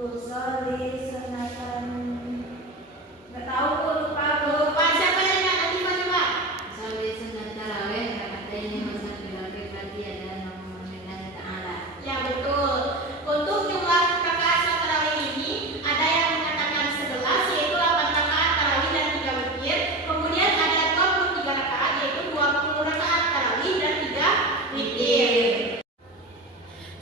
Usolli sunatan. Nggak tahu, Bu, lupa, Bu. Lupa, siapa yang ingat? Latifah coba. Usolli sunat tarawih rakaatain masa bila berarti ada nama Allah Ta'ala. Ya, betul. Untuk jumlah rakaat salat tarawih ini ada yang mengatakan 11, yaitu 8 rakaat tarawih dan 3 witir. Kemudian ada 23 rakaat, yaitu 20 rakaat tarawih dan 3 witir.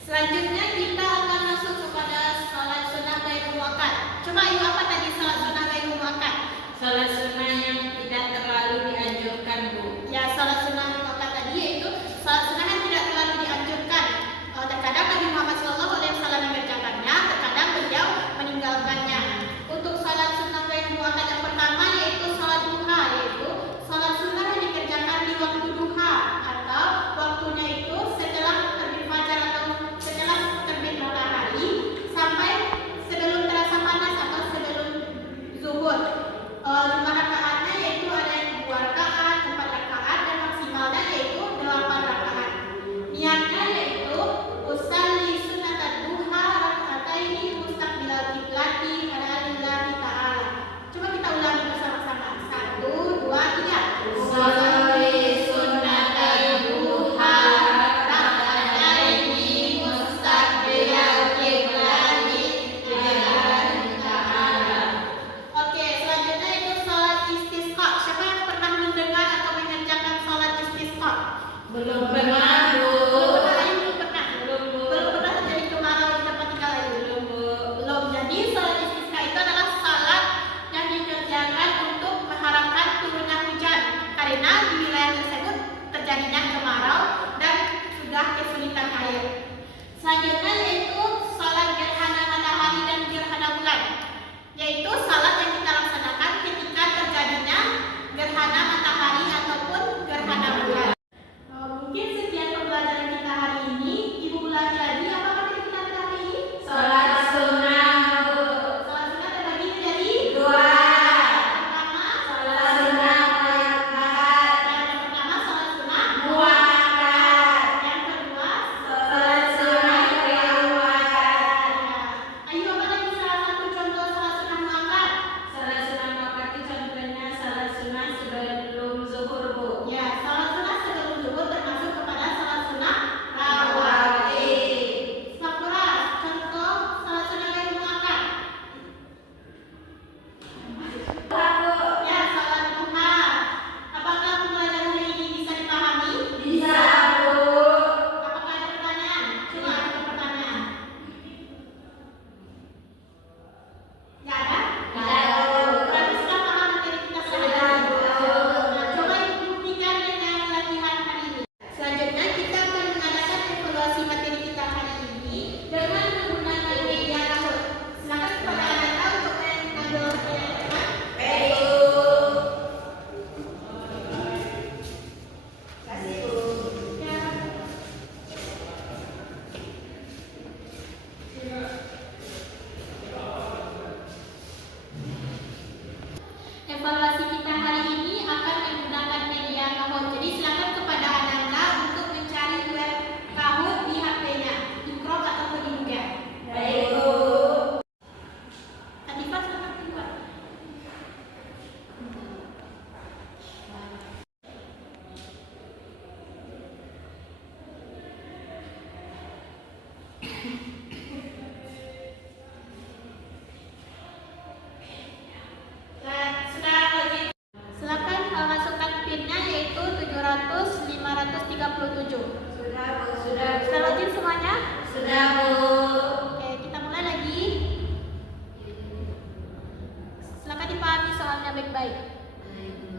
Selanjutnya kita akan masuk kepada salat sunnah ghairul muakkad. Coba yuk, apa tadi salat sunnah ghairul muakkad? Salat sunnah yang tidak terlalu dianjurkan, Bu. Ya, salat sunnah muakkad tadi yaitu salat sunnah yang tidak terlalu dianjurkan. Terkadang Nabi Muhammad SAW mengerjakannya, terkadang beliau meninggalkannya. Untuk salat sunnah ghairul muakkad yang pertama yaitu salat duha, yaitu salat sunnah yang dikerjakan di waktu duha atau waktunya itu setelah terbit fajar atau setelah terbit matahari sampai sebelum terasa panas atau sebelum zuhur. Jumlah rakaatnya yaitu ada yang 2 rakaat, 4 rakaat dan maksimalnya yaitu 8 rakaat. Niatnya yaitu usalli sunnatat duha raka'ataini mustaqbilal qiblati ala lillahi ta'ala. Coba kita ulangi bersama-sama. 1, 2, 3. Usolli sunatan duha rakaatain mustaqbilal qiblati lillahi ta'ala. Oke, selanjutnya itu salat istisqa. Siapa yang pernah mendengar atau mengerjakan salat istisqa? Belum pernah, Bu. Belum pernah, Ayu? Belum pernah. Belum, Bu. Belum pernah terjadi kemarau di tempat tinggal Ayu? Belum, Bu. Belum. Jadi salat istisqa itu adalah salat yang dikerjakan untuk mengharapkan turunnya hujan karena di wilayah tersebut terjadinya kemarau dan sudah kesulitan air. Selanjutnya yaitu salat gerhana matahari dan gerhana bulan, yaitu salat yang kita laksanakan ketika terjadinya gerhana matahari ataupun gerhana bulan. Mungkin sekian pembelajaran kita hari ini. Ibu ulangi lagi apa materi kita pada hari ini? Salat sunnah, Bu. Salat sunnah terbagi menjadi 2. pertama. Salat sunnah muakkad. Yang pertama salat sunnah. Muakkad. Yang kedua Salat sunnah ghairul muakkad. Ayo, apa lagi salah satu contoh salat sunnah muakkad? Salat sunnah muakkad itu contohnya salat sunnah sebelum zuhur, Bu. Ya, salat sunnah sebelum zuhur termasuk kepada salat sunnah rawatib. Rawatib. Sakura, contoh salat sunnah ghairul muakkad. Ya, salat duha. Apakah pembelajaran hari ini bisa dipahami? Bisa, Bu. Apakah ada pertanyaan? Coba ada pertanyaan. Nggak ada? Nggak ada, Bu. Berarti sudah paham materi kita pada Sudah, hari ini. Bu. Nah, coba buktikan dengan latihan hari ini. Selanjutnya kita akan mengadakan evaluasi materi kita hari ini dengan menggunakan media Kahoot. Silakan kepada Ananda untuk mengambil media Kahoot. Baik, Bu. Kasih, Bu. Ya. Evaluasi kita hari ini akan menggunakan media Kahoot. Jadi silakan kepada Ananda untuk mencari web Kahoot di HP-nya, di Chrome ataupun di Google. Baik, Bu. Latifah, silakan keluar. Sudah login. Silakan masukkan PIN-nya yaitu 700-537. Sudah, Bu. Sudah, Bu. Sudah login semuanya? Sudah, Bu. Oke, kita mulai lagi. Silakan dipahami soalnya baik-baik. Baik, Bu.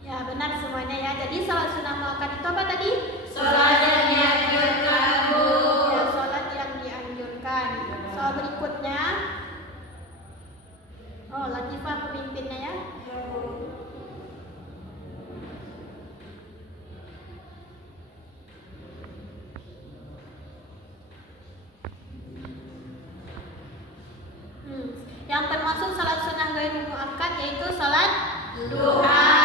Ya, benar semuanya ya. Jadi salat sunnah muakkad itu apa tadi? Salat yang dianjurkan, Bu. Ya, salat yang dianjurkan. Soal berikutnya. Oh, Latifah pemimpinnya ya. Ya, Bu. Yang termasuk salat sunnah ghairul muakkad yaitu salat Duha.